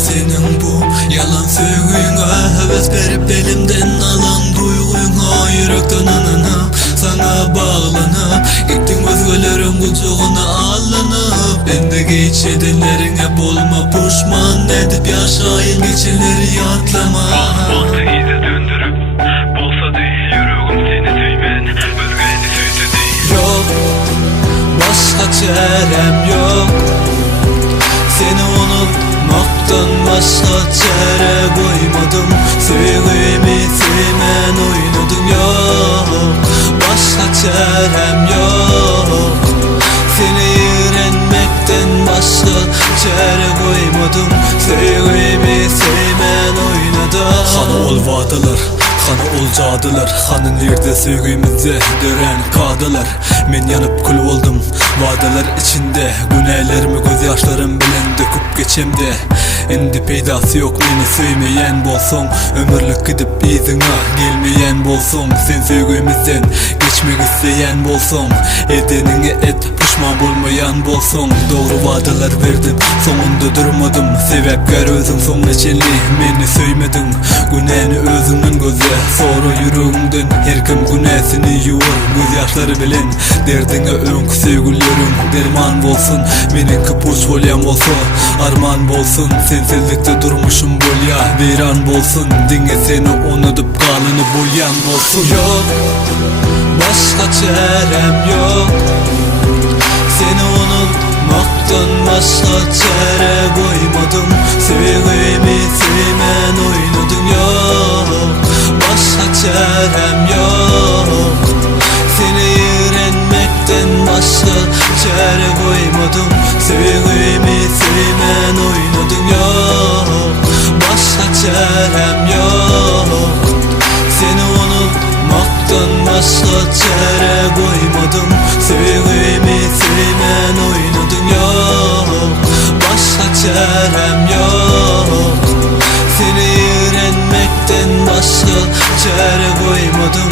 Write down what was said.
Senin bu yalan söylüğüne heves verip elimden alan duyguğuna yürekten ananıp sana bağlanıp gittin özgelerin kucağına ağlanıp bendeki içedenlerin hep olma pişman edip yaşayın geçenleri yatlama. Baktı iyice döndürüp bolsa değil yüreğim seni söymen özgeni söyledi değil. Yok başka çarem yok, seni unutmaktan başka çare koymadım. Sevgimi sevmen oynadım. Yok başka çarem yok, seni öğrenmekten başka çare koymadım. Sevgimi sevmen oynadım. Kanı ol vadalar, kanı ol cadılar, hanın yerde sevgimize dören kadılar. Men yanıp kul oldum vadalar içinde, güneylerimi gözyaşlarım bilen döküp geçemde. Endi peydası yok beni sevmeyen bolson, ömürlük gidip izine gelmeyen bolson. Sen sevgimizden geçmek isteyen bolson, edenini et pişman olmayan bolson. Doğru vadalar verdim sonunda durmadım, sebepkar özün son içinli beni söyledin. Güneyni özünün gözü sonra yüreğimden, her kim güneysini yuvar gözyaşları bilen. Derdine önkü sevgililerim derman bolsun, meninki puç bolyam olsa arman bolsun. Sensizlikte durmuşum bolya veyran bolsun, dinge seni unutup kanını bolyan bolsun. Yok başka çarem yok, seni unutmaktan başka çare koymadım. Sevgimi sevmen oynadım. Yok başka çarem yok, seni öğrenmekten başka çare koymadım. Sevgimi sevmen oynadım. Yok başka çarem yok, seni unutmaktan başka çare koymadım. Sevgimi sevmen oynadım. Yok başka çarem yok, seni öğrenmekten başka çare koymadım.